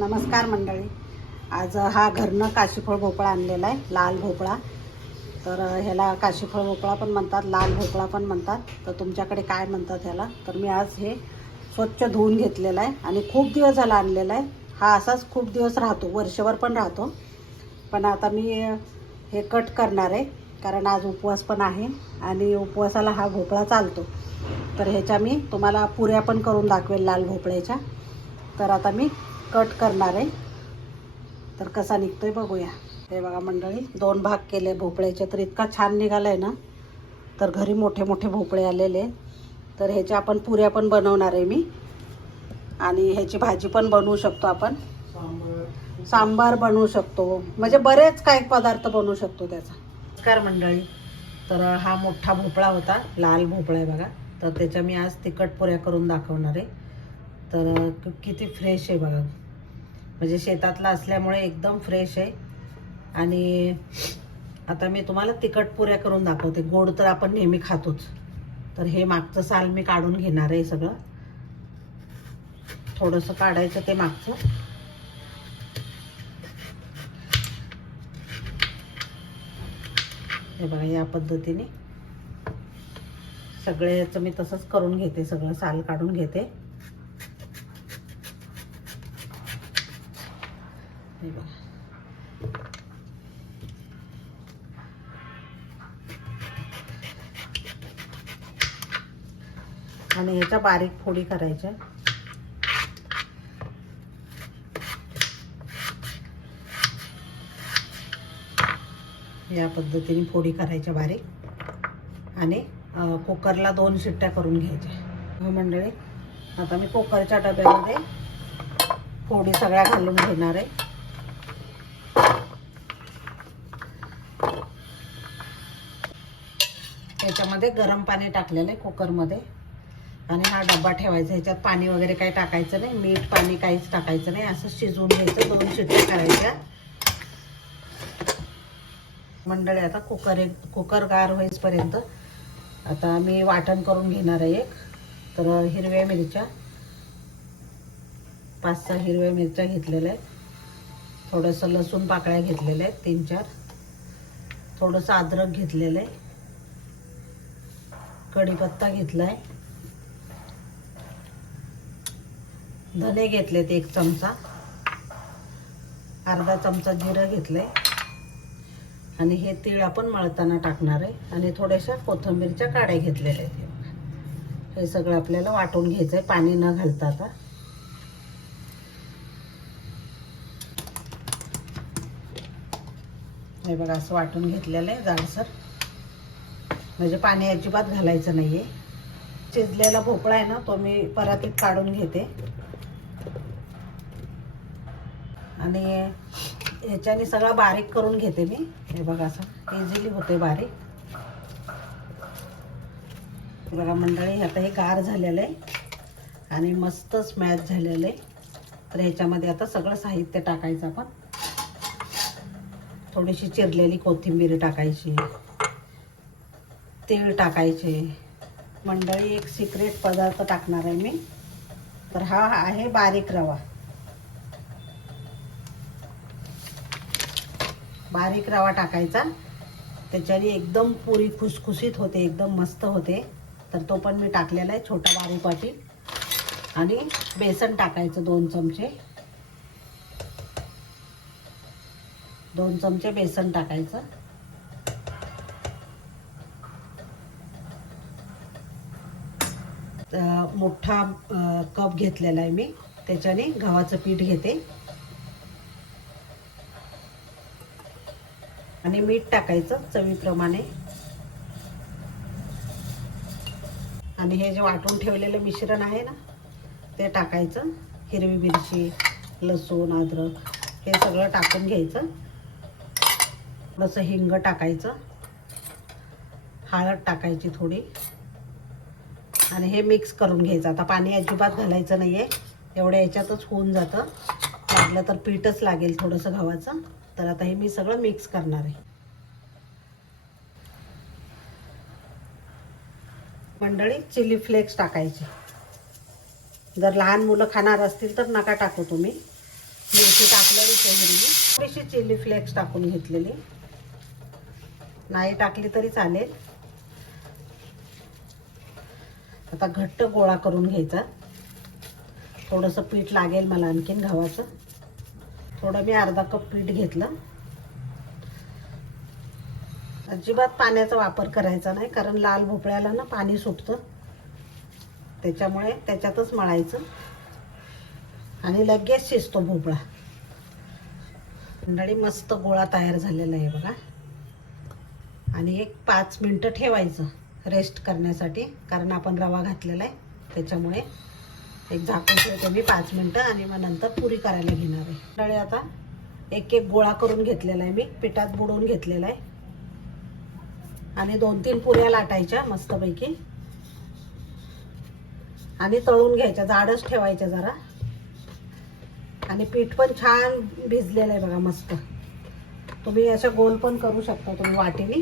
नमस्कार मंडळी. आज हा घरनं काशीफळ भोपळा आणलेला आहे, लाल भोपळा. तर ह्याला काशीफळ भोपळा पण म्हणतात, लाल भोपळा पण म्हणतात. तर तुमच्याकडे काय म्हणतात ह्याला? तर मी आज हे स्वच्छ धुवून घेतलेला आहे आणि खूप दिवस झाला आणलेला आहे. हा असाच खूप दिवस राहतो, वर्षभर पण राहतो. पण आता मी हे कट करणार आहे, कारण आज उपवास पण आहे आणि उपवासाला हा भोपळा चालतो. तर ह्याच्या मी तुम्हाला पुऱ्या पण करून दाखवेल लाल भोपळ्याच्या. तर आता मी कट करणार आहे. तर कसा निघतोय बघूया. हे बघा मंडळी, 2 भाग केले भोपळ्याचे. तर इतका छान निघाला आहे ना. तर घरी मोठे मोठे भोपळे आलेले. तर ह्याच्या आपण पुऱ्या पण बनवणार आहे मी, आणि ह्याची भाजी पण बनवू शकतो आपण, सांबार बनवू शकतो, म्हणजे बरेच काही पदार्थ बनवू शकतो त्याचा. नमस्कार मंडळी. तर हा मोठा भोपळा होता, लाल भोपळा आहे बघा. तर त्याच्या मी आज तिखट पुऱ्या करून दाखवणार आहे. तर किती फ्रेश आहे बघा, म्हणजे शेतातला असल्यामुळे एकदम फ्रेश आहे. आणि आता मी तुम्हाला तिखट पुऱ्या करून दाखवते. गोड तर आपण नेहमी खातोच. तर हे मागचं साल मी काढून घेणार आहे सगळं, थोडंसं काढायचं ते मागचं. हे बघा, या पद्धतीने सगळ्याचं मी तसंच करून घेते, सगळं साल काढून घेते. हे बघा, आणि ह्याच्या बारीक फोडी करायच्या. या पद्धतीने फोडी करायच्या बारीक, आणि कुकरला 2 शिट्ट्या करून घ्यायच्या. मंडळी, आता मी कुकरच्या डब्यामध्ये फोडी सगळ्या घालून घेणार आहे. त्याच्यामध्ये गरम पाणी टाकलेलं आहे कुकरमध्ये, आणि हा डब्बा ठेवायचा. ह्याच्यात पाणी वगैरे काही टाकायचं नाही, मीठ पाणी काहीच टाकायचं नाही. असं शिजवून घ्यायचं. 2 शिट्ट्या करायच्या मंडळी. आता कुकर गार होईपर्यंत आता मी वाटण करून घेणार आहे एक. तर हिरव्या मिरच्या 5-6 हिरव्या मिरच्या घेतलेल्या आहेत. थोडंसं लसूण पाकळ्या घेतलेल्या आहेत 3-4. थोडंसं अद्रक घेतलेलं आहे. कढीपत्ता घेतलाय. धने घेतलेत 1 चमचा. अर्धा चमचा जिरं घेतलंय. आणि हे तीळ आपण मळताना टाकणार आहे. आणि थोड्याशा कोथिंबीरच्या काड्या घेतलेल्या आहेत. हे सगळं आपल्याला वाटून घ्यायचं आहे, पाणी न घालता. आता हे बघा, असं वाटून घेतलेलं आहे जाडसर, म्हणजे पाणी अजिबात घालायचं नाहीये. शिजलेला भोपळा आहे ना, तो मी परातीत काढून घेते. आणि ह्याच्याने सगळं बारीक करून घेते मी. हे बघा, असं इझिली होते बारीक. बघा मंडळी, आता हे गार झालेलं आहे आणि मस्त स्मॅश झालेलं आहे. तर ह्याच्यामध्ये आता सगळं साहित्य टाकायचं आपण. थोडीशी चिरलेली कोथिंबीर टाकायची, तीळ टाकायचे. मंडळी, एक सिक्रेट पदार्थ टाकणार आहे मी. तर हा आहे बारीक रवा. बारीक रवा टाकायचा, त्याच्याने एकदम पुरी खुसखुशीत होते, एकदम मस्त होते. तर तो पण मी टाकलेला आहे, छोटा बारीक वाटी. आणि बेसन टाकायचं 2 चमचे. 2 चमचे बेसन टाकायचं. मोठा कप घेतलेला आहे मी, त्याच्याने गव्हाचं पीठ घेते. आणि मीठ टाकायचं चवीप्रमाणे. आणि हे जे वाटून ठेवलेलं मिश्रण आहे ना, ते टाकायचं. हिरवी मिरची, लसूण, अद्रक हे सगळं टाकून घ्यायचं. थोडंसं हिंग टाकायचं, हळद टाकायची थोडी, आणि हे मिक्स करून घ्यायचं. आता पाणी अजिबात घालायचं नाही आहे, एवढ्या याच्यातच होऊन जातं. लागलं तर पीठच लागेल थोडंसं गव्हाचं. तर आता हे मी सगळं मिक्स करणार आहे. मंडळी, चिली फ्लेक्स टाकायचे. जर लहान मुलं खाणार असतील तर नका टाकू तुम्ही. मिरची टाकलेली हिरवी, थोडीशी चिली फ्लेक्स टाकून घेतलेली, नाही टाकली तरी चालेल. आता घट्ट गोळा करून घ्यायचा. थोडंसं पीठ लागेल मला आणखीन गव्हाचं. थोडं मी अर्धा कप पीठ घेतलं. अजिबात पाण्याचा वापर करायचा नाही, कारण लाल भोपळ्याला ना पाणी सुटतं, त्याच्यामुळे त्याच्यातच मळायचं आणि लगेच शिजतो भोपळा. मंडळी मस्त गोळा तयार झालेला आहे बघा. आणि एक 5 मिनटं ठेवायचं रेस्ट करण्यासाठी, कारण आपण रवा घातलेला आहे त्याच्यामुळे. एक झाकून ठेवते मी 5 मिनटं आणि मग नंतर पुरी करायला घेणार आहे. मंडळी आता एक एक गोळा करून घेतलेला आहे मी, पिठात बुडवून घेतलेला आहे. आणि 2-3 पुऱ्या लाटायच्या मस्तपैकी आणि तळून घ्यायच्या. जाडच ठेवायच्या जरा. आणि पीठ पण छान भिजलेलं आहे बघा मस्त. तुम्ही अशा गोल पण करू शकता तुम्ही वाटीने.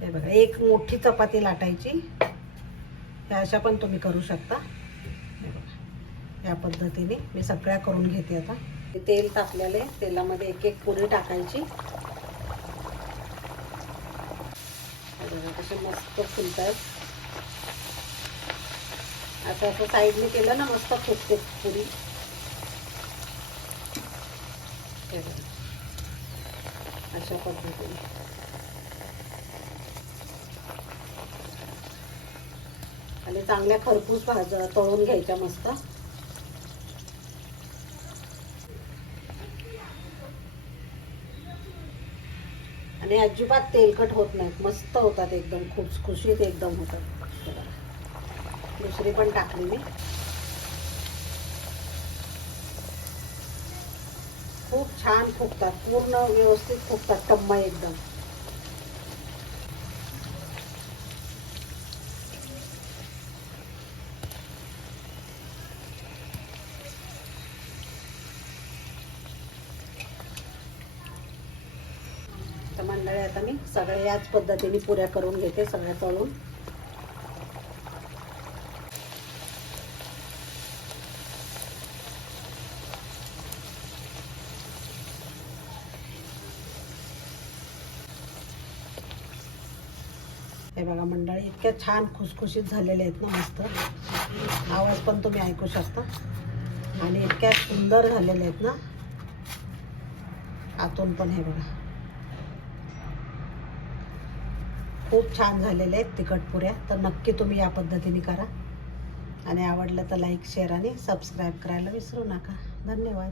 हे बघा, एक मोठी चपाती लाटायची, ह्या अशा पण तुम्ही करू शकता. हे बघा, या पद्धतीने मी सगळ्या करून घेते. आता तेल तापलेले, तेलामध्ये एक एक पुरी टाकायची. कसे मस्त फुलतात. असं असं साईडने केलं ना मस्त फुटते पुरी. अशा पद्धतीने आणि चांगल्या खरपूस तळून घ्यायच्या मस्त. आणि अजिबात तेलकट होत नाहीत, मस्त होतात एकदम, खुसखुशीत एकदम होतात. दुसरी पण टाकली मी. खूप छान फुगतात, पूर्ण व्यवस्थित फुगतात, टम्म एकदम. तर मंडळी आता मी सगळ्या याच पद्धतीने पुऱ्या करून घेते, सगळ्या तळून. हे बघा मंडळी, इतक्या छान खुसखुशीत झालेले आहेत ना मस्त. आवाज पण तुम्ही ऐकू शकता. आणि इतक्या सुंदर झालेले आहेत ना आतून पण. हे बघा, खूप छान झालेले आहेत तिखट पुऱ्या. तर नक्की तुम्ही या पद्धतीने करा. आणि आवडलं तर लाईक, शेअर आणि सबस्क्राईब करायला विसरू नका. धन्यवाद.